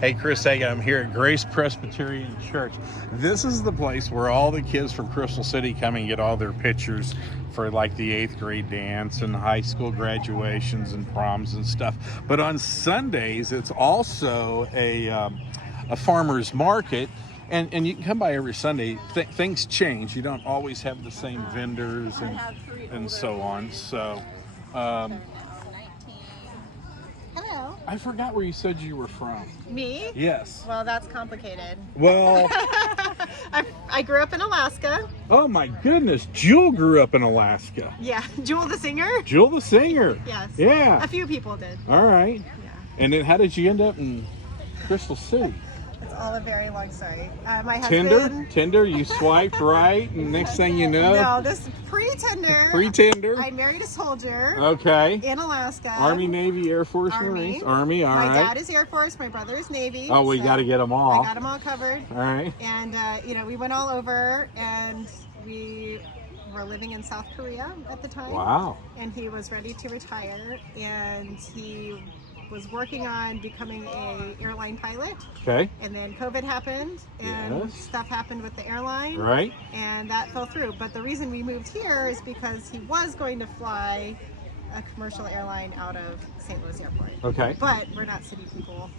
Hey, Chris Hagan, I'm here at Grace Presbyterian Church. This is the place where all the kids from Crystal City come and get all their pictures for like the 8th grade dance and high school graduations and proms and stuff. But on Sundays, it's also a farmer's market. And you can come by every Sunday. Things change. You don't always have the same vendors and so on. So, Hello. I forgot where you said you were from. Me? Yes. Well, that's complicated. Well, I grew up in Alaska. oh my goodness, Jewel grew up in Alaska. Yeah. Jewel the singer? Jewel the singer. Yes. Yeah. A few people did. All right. Yeah. And then how did you end up in Crystal City? It's all a very long story. My husband... Tinder, you swiped right, and next thing you know... No, this is pre-Tinder. Pre-Tinder? I married a soldier. Okay. In Alaska. Army, Navy, Air Force, Marines? Army, all right. My dad is Air Force, my brother is Navy. Oh, we got to get them all. I got them all covered. All right. And, we went all over, and we were living in South Korea at the time. Wow. And he was ready to retire, and he was working on becoming a airline pilot. Okay. And then COVID happened, and Yes. stuff happened with the airline. Right. And that fell through. But the reason we moved here is because he was going to fly a commercial airline out of St. Louis Airport. Okay. But we're not city people.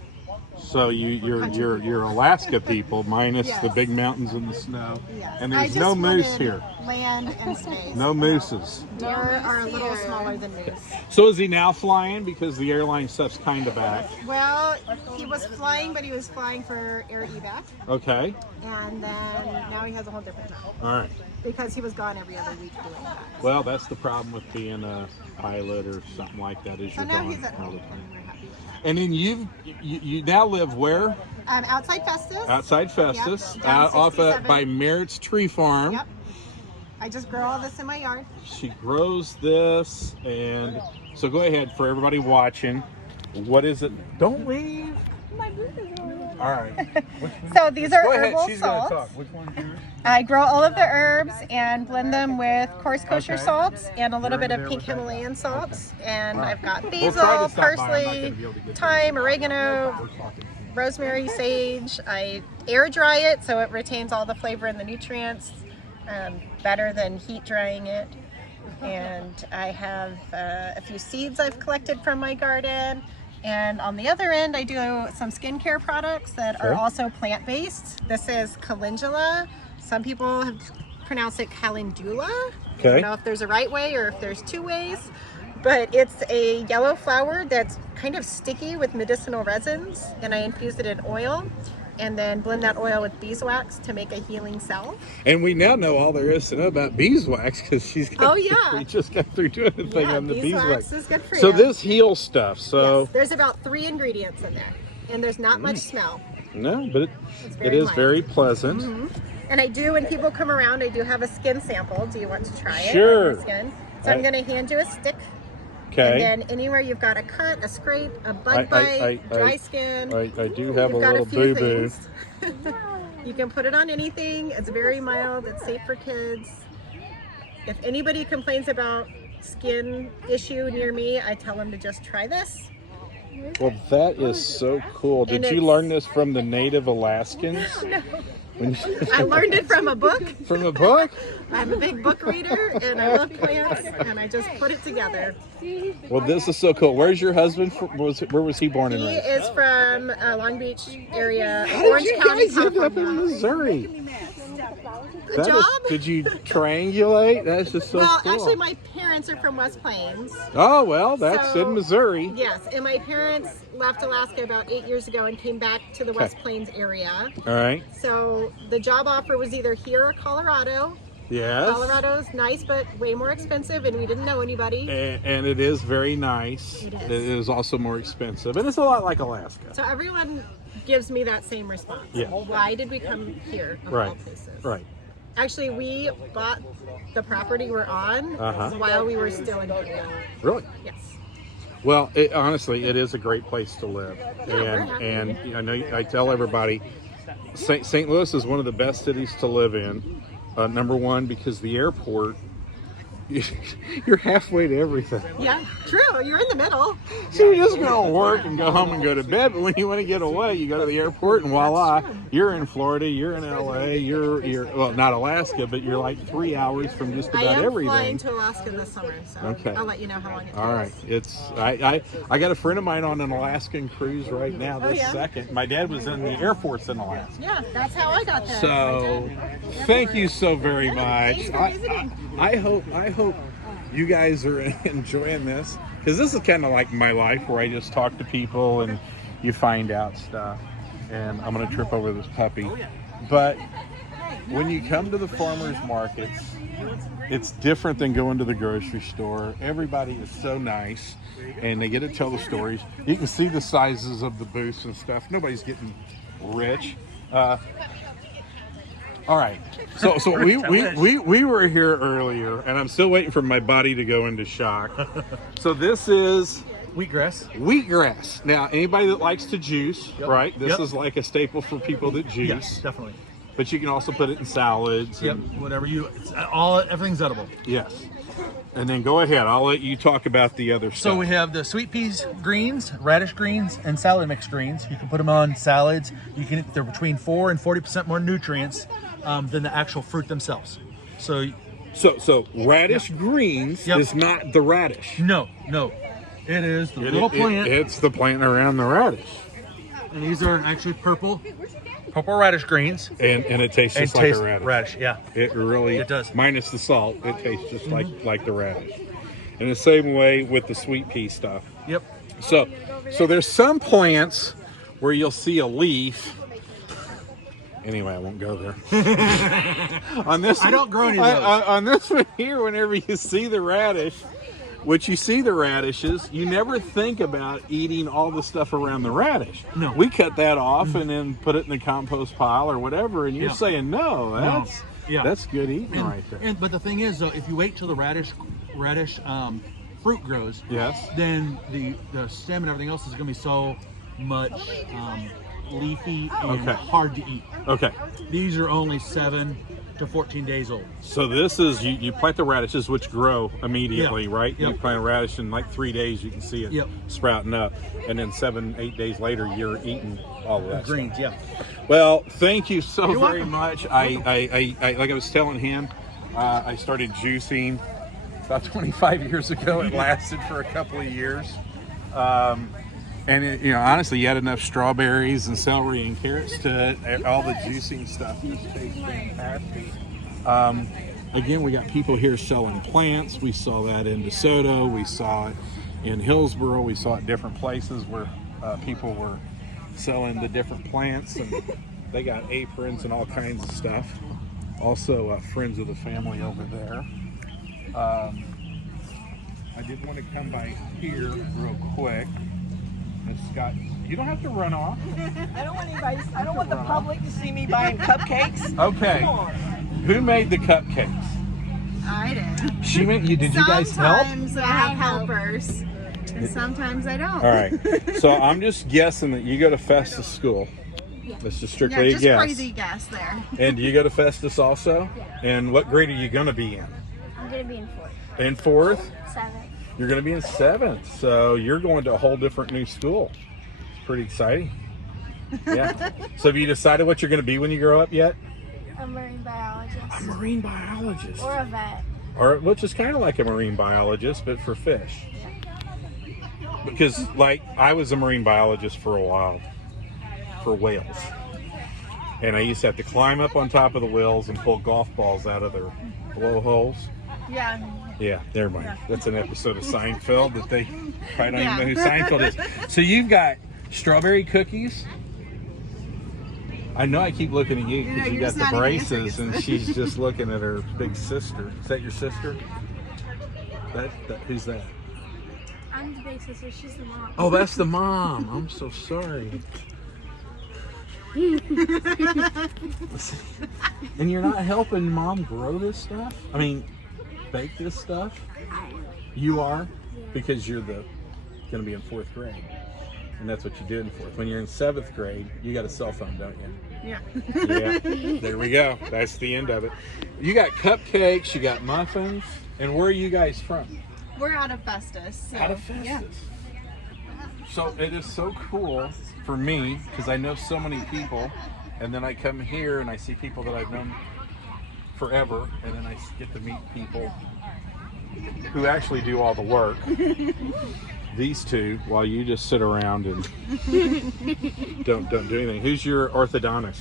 So you're Alaska people minus Yes. the big mountains and the snow. Yes. And I there's just no moose wanted here. Land and space. No mooses. Deer are a little smaller than moose. So is he now flying because the airline stuff's kind of back? Well, he was flying, but he was flying for air evac. Okay. And then now he has a whole different job. All right. Because he was gone every other week doing that. Well, that's the problem with being a pilot or something like that, is So you're now gone he's at all home, the time. and we're happy. And then you now live where? Outside Festus. Outside Festus, Yep, down out off 67. by Merritt's Tree Farm. Yep. I just grow all this in my yard. She grows this, and so go ahead for everybody watching. What is it? Don't leave. My booth is over there. All right. So these are Go ahead. herbal She's gonna salts. talk. Which one's yours? I grow all of the herbs and blend them with coarse kosher Okay. salts and a little You're bit over of there pink with that? Himalayan salts. And Wow. I've got We'll basil, try to stop by. I'm not parsley, gonna be able to get thyme, oregano, We're talking. rosemary, sage. I air dry it so it retains all the flavor and the nutrients better than heat drying it. And I have a few seeds I've collected from my garden. And on the other end, I do some skincare products that are Okay. also plant-based. This is calendula. Some people have pronounced it calendula. I Okay. don't know if there's a right way or if there's two ways. But it's a yellow flower that's kind of sticky with medicinal resins. And I infuse it in oil and then blend that oil with beeswax to make a healing salve. And we now know all there is to know about beeswax because she's got, Oh, yeah. we just got through doing the thing Yeah, on the beeswax beeswax. is good for So you. this heals stuff. So Yes, there's about 3 ingredients in there, and there's not much smell. no, but It's it very is mild. very pleasant. And I do, when people come around, I do have a skin sample. Do you want to try it? Sure. On your skin? So I'm going to hand you a stick. Okay. And then anywhere you've got a cut, a scrape, a bug bite, dry skin. I do have you've a got little few boo-boo. things. You can put it on anything. It's very mild. It's safe for kids. If anybody complains about skin issue near me, I tell them to just try this. Well, that is so cool. Did And you it's- learn this from the native Alaskans? No. When- I learned it from a book. From a book? I'm a big book reader and I love plants and I just put it together. Well, this is so cool. Where's your husband? Where was he born and He raised? is from Long Beach area, How did Orange you County, guys end up in California. Missouri? A That is- job? did you triangulate? That's just so Well, cool. actually my parents are from West Plains. Oh, well, that's So- in Missouri. Yes, and my parents left Alaska about 8 years ago and came back to the West Okay. Plains area. All right. So the job offer was either here or Colorado. Yes. Colorado's nice, but way more expensive, and we didn't know anybody. And it is very nice. It is. It is also more expensive. And it's a lot like Alaska. So everyone gives me that same response. Yeah. Why did we come here of Right. all places? Right. Actually, we bought the property we're on while we were still in Korea. Really? Yes. Well, honestly, it is a great place to live. And I know I tell everybody, St. Louis is one of the best cities to live in. Number one, because the airport you're halfway to everything. Yeah, true. You're in the middle. So you're just going to work and go home and go to bed. But when you want to get away, you go to the airport and voila, you're in Florida, you're in LA, you're well, not Alaska, but you're like 3 hours from just about I am everything. flying to Alaska this summer, so Okay. I'll let you know how long it takes. All right, I got a friend of mine on an Alaskan cruise right now. This second, my dad was in the Air Force in Alaska. Yeah, that's how I got there. So, thank you so very much. I hope you guys are enjoying this, because this is kind of like my life, where I just talk to people and you find out stuff. And I'm gonna trip over this puppy, but when you come to the farmers markets, it's different than going to the grocery store. Everybody is so nice, and they get to tell the stories. You can see the sizes of the booths and stuff. Nobody's getting rich. All right, so we were here earlier, and I'm still waiting for my body to go into shock. So this is wheatgrass. Wheatgrass. Now, anybody that likes to juice, right? This Yep. is like a staple for people that juice. Yes, definitely. But you can also put it in salads. Yep, And, whatever you, everything's edible. yes. And then go ahead. I'll let you talk about the other stuff. So we have the sweet peas greens, radish greens, and salad mix greens. You can put them on salads. They're between 4 and 40% more nutrients than the actual fruit themselves. So radish greens Yep. is not the radish. no, it is the little plant. It's the plant around the radish. And these are actually purple radish greens. And it tastes just And like taste a radish. yeah. It does. Minus the salt, it tastes just like the radish. And the same way with the sweet pea stuff. Yep. So there's some plants where you'll see a leaf. Anyway, I won't go there. On this, I don't grow any of those. On this one here, whenever you see the radish, you see the radishes, you never think about eating all the stuff around the radish. No. We cut that off and then put it in the compost pile or whatever, and you're Yeah. saying, no, that's good eating right there. But the thing is, though, if you wait till the radish fruit grows, Yes. then the stem and everything else is going to be so much leafy and Okay. hard to eat. Okay. These are only 7 to 14 days old. So this is, you plant the radishes, which grow immediately, Yeah. right? Yep. You plant a radish in like 3 days, you can see it Yep. sprouting up. And then 7-8 days later, you're eating all of that Greens, stuff. yeah. Well, thank you so You're very welcome. much. I like I was telling him, I started juicing about 25 years ago. It lasted for a couple of years. And honestly, you had enough strawberries and celery and carrots to all the juicing stuff just tastes fantastic. Again, we got people here selling plants. We saw that in DeSoto. We saw it in Hillsboro. We saw it at different places where people were selling the different plants, and they got aprons and all kinds of stuff. Also, friends of the family over there. I did want to come by here real quick. Miss Scott, you don't have to run off. I don't want the public to see me buying cupcakes. Okay. Come on. Who made the cupcakes? I did. She made. Did you guys help? Sometimes I have helpers, and sometimes I don't. All right. So I'm just guessing that you go to Festus school. This is strictly Yeah, a just guess. crazy guess there. And do you go to Festus also? And what grade are you going to be in? I'm gonna be in 4th. In 4th? 7th. You're going to be in 7th. So you're going to a whole different new school. It's pretty exciting. Yeah. So have you decided what you're going to be when you grow up yet? A marine biologist. A marine biologist. Or a vet. Or which is kind of like a marine biologist, but for fish. Because like I was a marine biologist for a while for whales. And I used to have to climb up on top of the whales and pull golf balls out of their blowholes. Yeah. Yeah, never mind. Yeah. That's an episode of Seinfeld that they probably don't Yeah. even know who Seinfeld is. So you've got strawberry cookies. I know I keep looking at you No, because you you're got just the not even braces answering. and she's just looking at her big sister. Is that your sister? That who's that? I'm the big sister. She's the mom. Oh, that's the mom. I'm so sorry. And you're not helping mom grow this stuff? I mean, bake this stuff? You are? Because you're going to be in 4th grade. And that's what you do in fourth. When you're in seventh grade, you got a cell phone, don't you? Yeah. Yeah. There we go. That's the end of it. You got cupcakes, you got muffins. And where are you guys from? We're out of Festus. So, Out of Festus. Yeah. So it is so cool for me because I know so many people, and then I come here and I see people that I've known forever, and then I get to meet people who actually do all the work. These two, while you just sit around and don't do anything. Who's your orthodontist?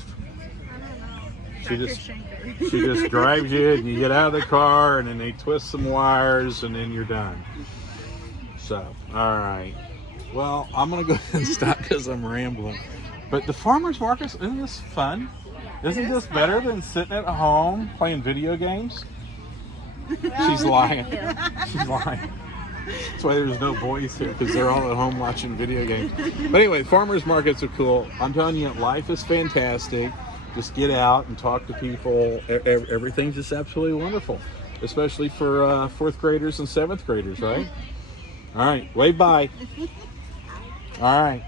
She just drives you and you get out of the car and then they twist some wires and then you're done. So, all right. Well, I'm going to go ahead and stop because I'm rambling. But the farmers markets, isn't this fun? Isn't this better than sitting at home playing video games? She's lying. She's lying. That's why there's no boys here, because they're all at home watching video games. But anyway, farmers markets are cool. I'm telling you, life is fantastic. Just get out and talk to people. Everything's just absolutely wonderful, especially for fourth graders and seventh graders, right? All right, wave bye. All right.